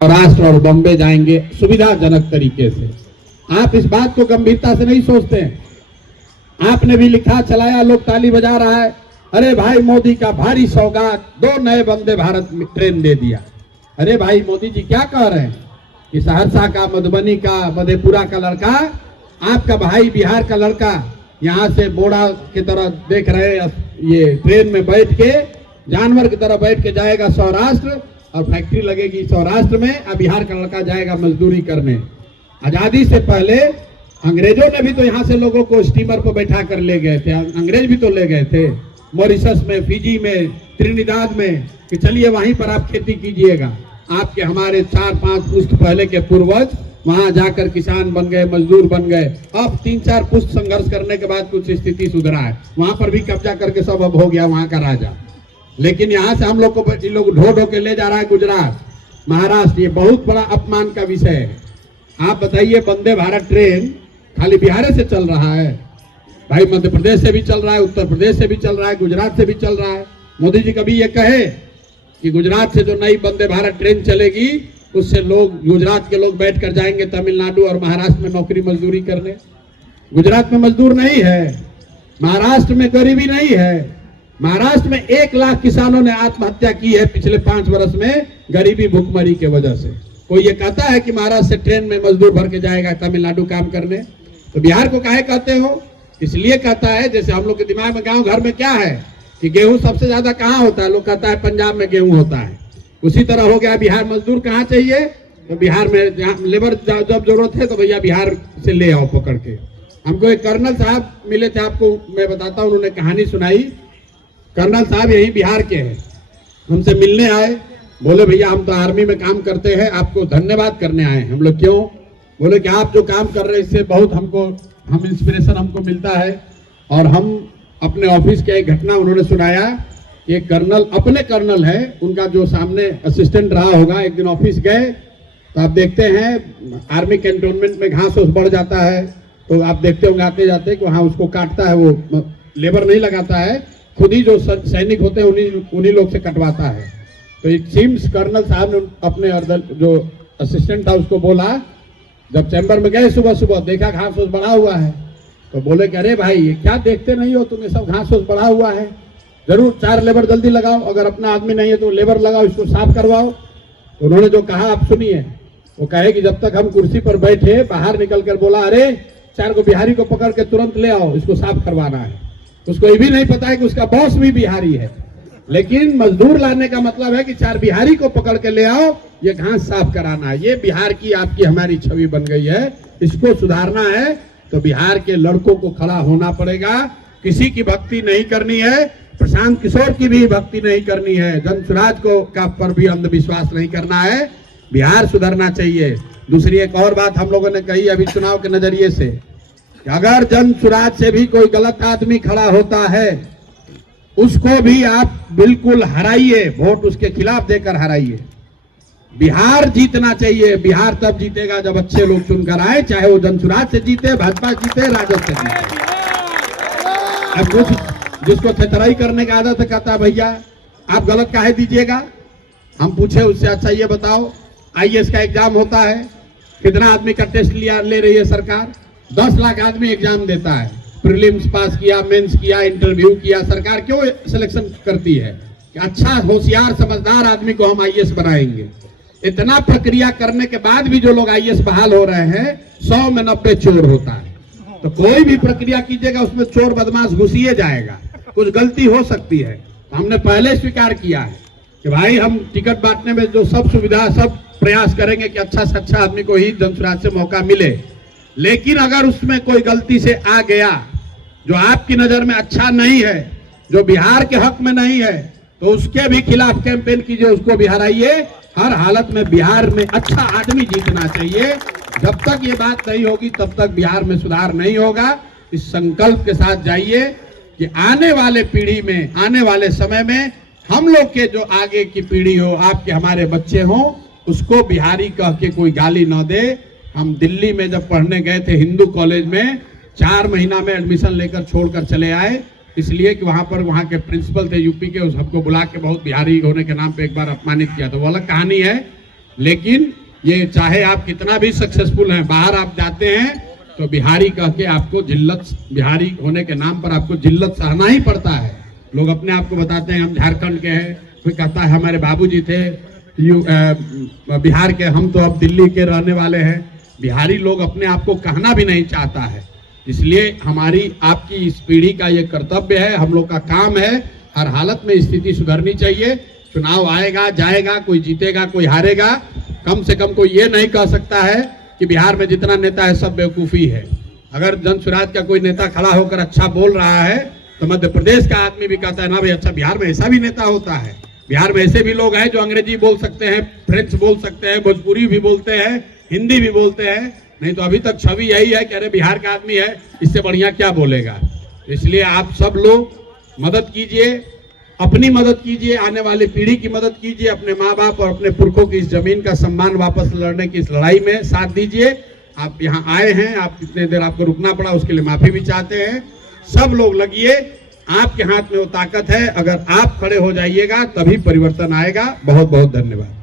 महाराष्ट्र और बॉम्बे जाएंगे सुविधाजनक तरीके से। आप इस बात को गंभीरता से नहीं सोचते हैं। आपने भी लिखा, चलाया, लोग ताली बजा रहा है, अरे भाई मोदी का भारी सौगात, 2 नए वंदे भारत ट्रेन दे दिया। अरे भाई मोदी जी क्या कह रहे हैं कि सहरसा का, मधुबनी का, मधेपुरा का लड़का, आपका भाई बिहार का लड़का यहाँ से बोड़ा की तरह देख रहे हैं, ये ट्रेन में बैठ के जानवर की तरह बैठ के जाएगा सौराष्ट्र, और फैक्ट्री लगेगी सौराष्ट्र में, और बिहार का लड़का जाएगा मजदूरी करने। आजादी से पहले अंग्रेजों ने भी तो यहाँ से लोगों को स्टीमर पर बैठा कर ले गए थे, अंग्रेज भी तो ले गए थे मॉरिशस में, फिजी में, त्रिनिदाद में, कि चलिए वहीं पर आप खेती कीजिएगा। आपके हमारे 4-5 पुश्त पहले के पूर्वज वहां जाकर किसान बन गए, मजदूर बन गए। अब 3-4 पुश्त संघर्ष करने के बाद कुछ स्थिति सुधरा है, वहां पर भी कब्जा करके सब अब हो गया वहां का राजा। लेकिन यहाँ से हम लोग को लोग ढो ढो के ले जा रहा है गुजरात, महाराष्ट्र। ये बहुत बड़ा अपमान का विषय है। आप बताइए, वंदे भारत ट्रेन खाली बिहार से चल रहा है भाई, मध्य प्रदेश से भी चल रहा है, उत्तर प्रदेश से भी चल रहा है, गुजरात से भी चल रहा है। मोदी जी कभी ये कहे कि गुजरात से जो नई वंदे भारत ट्रेन चलेगी उससे लोग, गुजरात के लोग बैठकर जाएंगे तमिलनाडु और महाराष्ट्र में नौकरी मजदूरी करने? गुजरात में मजदूर नहीं है, महाराष्ट्र में गरीबी नहीं है। महाराष्ट्र में 1 लाख किसानों ने आत्महत्या की है पिछले 5 वर्ष में, गरीबी भूखमरी के वजह से। कोई ये कहता है कि महाराष्ट्र से ट्रेन में मजदूर भर के जाएगा तमिलनाडु काम करने? तो बिहार को काहे कहते हो? इसलिए कहता है, जैसे हम लोग के दिमाग में गांव घर में क्या है कि गेहूं सबसे ज्यादा कहाँ होता है, लोग कहता है पंजाब में गेहूं होता है। उसी तरह हो गया बिहार, मजदूर कहाँ चाहिए? तो बिहार में लेबर जब जरूरत है तो भैया बिहार से ले आओ पकड़ के। हमको एक कर्नल साहब मिले थे, आपको मैं बताता हूँ, उन्होंने कहानी सुनाई। कर्नल साहब यही बिहार के हैं, हमसे मिलने आए, बोले भैया हम तो आर्मी में काम करते हैं, आपको धन्यवाद करने आए। हम लोग क्यों? बोले कि आप जो काम कर रहे हैं इससे बहुत हम इंस्पिरेशन हमको मिलता है। और हम अपने ऑफिस के एक घटना उन्होंने सुनाया। एक कर्नल, अपने कर्नल है, उनका जो सामने असिस्टेंट रहा होगा, एक दिन ऑफिस गए तो आप देखते हैं आर्मी कैंटोनमेंट में घास बढ़ जाता है, तो आप देखते होंगे आते जाते कि वहाँ उसको काटता है, वो लेबर नहीं लगाता है, खुद ही जो सैनिक होते हैं उन्हीं लोग से कटवाता है। तो एक सीम्स कर्नल साहब ने अपने जो असिस्टेंट था उसको बोला, जब चैम्बर में गए सुबह सुबह, देखा घास बढ़ा हुआ है, तो बोले कि अरे भाई ये क्या देखते नहीं हो तुम, ये सब घास बढ़ा हुआ है, जरूर 4 लेबर जल्दी लगाओ, अगर अपना आदमी नहीं है तो लेबर लगाओ, इसको साफ करवाओ। तो उन्होंने जो कहा आप सुनिए, वो कहे कि जब तक हम कुर्सी पर बैठे, बाहर निकल कर बोला, अरे 4 को बिहारी को पकड़ के तुरंत ले आओ, इसको साफ करवाना है। उसको ये भी नहीं पता है कि उसका बॉस भी बिहारी है, लेकिन मजदूर लाने का मतलब है कि 4 बिहारी को पकड़ के ले आओ, ये घास साफ कराना है। ये बिहार की आपकी हमारी छवि बन गई है, इसको सुधारना है तो बिहार के लड़कों को खड़ा होना पड़ेगा। किसी की भक्ति नहीं करनी है, प्रशांत किशोर की भी भक्ति नहीं करनी है, जनसुराज को का पर भी अंधविश्वास नहीं करना है। बिहार सुधरना चाहिए। दूसरी एक और बात हम लोगों ने कही अभी चुनाव के नजरिए से, कि अगर जनसुराज से भी कोई गलत आदमी खड़ा होता है उसको भी आप बिल्कुल हराइए, वोट उसके खिलाफ देकर हराइए। बिहार जीतना चाहिए। बिहार तब जीतेगा जब अच्छे लोग चुनकर आए, चाहे वो जनसुराज से जीते, भाजपा जीते, राजद से जीते। अब कुछ जिसको थेतराई करने का आदत है कहता है भैया आप गलत काहे दीजिएगा। हम पूछे उससे, अच्छा ये बताओ आईएएस का एग्जाम होता है, कितना आदमी का टेस्ट ले रही है सरकार? 10 लाख आदमी एग्जाम देता है, प्रीलिम्स पास किया, मेंस किया, इंटरव्यू किया। सरकार क्यों सिलेक्शन करती है कि अच्छा होशियार समझदार आदमी को हम आईएएस बनाएंगे। इतना प्रक्रिया करने के बाद भी जो लोग आईएएस बहाल हो रहे हैं, 100 में 90 चोर होता है। तो कोई भी प्रक्रिया कीजिएगा उसमें चोर बदमाश घुसिए जाएगा, कुछ गलती हो सकती है। तो हमने पहले स्वीकार किया है कि भाई हम टिकट बांटने में जो सब सुविधा, सब प्रयास करेंगे कि अच्छा से अच्छा आदमी को ही जनसुराज से मौका मिले। लेकिन अगर उसमें कोई गलती से आ गया जो आपकी नजर में अच्छा नहीं है, जो बिहार के हक में नहीं है, तो उसके भी खिलाफ कैंपेन कीजिए, उसको भी हराइए। हर हालत में बिहार में अच्छा आदमी जीतना चाहिए। जब तक ये बात नहीं होगी तब तक बिहार में सुधार नहीं होगा। इस संकल्प के साथ जाइए कि आने वाले पीढ़ी में, आने वाले समय में हम लोग के जो आगे की पीढ़ी हो, आपके हमारे बच्चे हों, उसको बिहारी कह के कोई गाली न दे। हम दिल्ली में जब पढ़ने गए थे हिंदू कॉलेज में, 4 महीना में एडमिशन लेकर छोड़कर चले आए, इसलिए कि वहां पर वहां के प्रिंसिपल थे यूपी के, उस सबको बुला के बहुत बिहारी होने के नाम पे एक बार अपमानित किया था। वो अलग कहानी है। लेकिन ये चाहे आप कितना भी सक्सेसफुल हैं, बाहर आप जाते हैं तो बिहारी कह के आपको जिल्लत, बिहारी होने के नाम पर आपको जिल्लत सहना ही पड़ता है। लोग अपने आप को बताते हैं हम झारखंड के हैं, कोई कहता है हमारे बाबूजी थे बिहार के, हम तो अब दिल्ली के रहने वाले हैं। बिहारी लोग अपने आप को कहना भी नहीं चाहता है। इसलिए हमारी आपकी इस पीढ़ी का ये कर्तव्य है, हम लोग का काम है, हर हालत में स्थिति सुधरनी चाहिए। चुनाव आएगा जाएगा, कोई जीतेगा कोई हारेगा, कम से कम कोई ये नहीं कह सकता है कि बिहार में जितना नेता है सब बेवकूफ़ी है। अगर जन स्वराज का कोई नेता खड़ा होकर अच्छा बोल रहा है तो मध्य प्रदेश का आदमी भी कहता है ना भाई अच्छा, बिहार में ऐसा भी नेता होता है। बिहार में ऐसे भी लोग हैं जो अंग्रेजी बोल सकते हैं, फ्रेंच बोल सकते हैं, भोजपुरी भी बोलते हैं, हिंदी भी बोलते हैं। नहीं तो अभी तक छवि यही है कि अरे बिहार का आदमी है, इससे बढ़िया क्या बोलेगा। इसलिए आप सब लोग मदद कीजिए, अपनी मदद कीजिए, आने वाली पीढ़ी की मदद कीजिए, अपने माँ बाप और अपने पुरखों की इस जमीन का सम्मान वापस लड़ने की इस लड़ाई में साथ दीजिए। आप यहाँ आए हैं, आप कितने देर आपको रुकना पड़ा उसके लिए माफी भी चाहते हैं। सब लोग लगिए, आपके हाथ में वो ताकत है, अगर आप खड़े हो जाइएगा तभी परिवर्तन आएगा। बहुत बहुत धन्यवाद।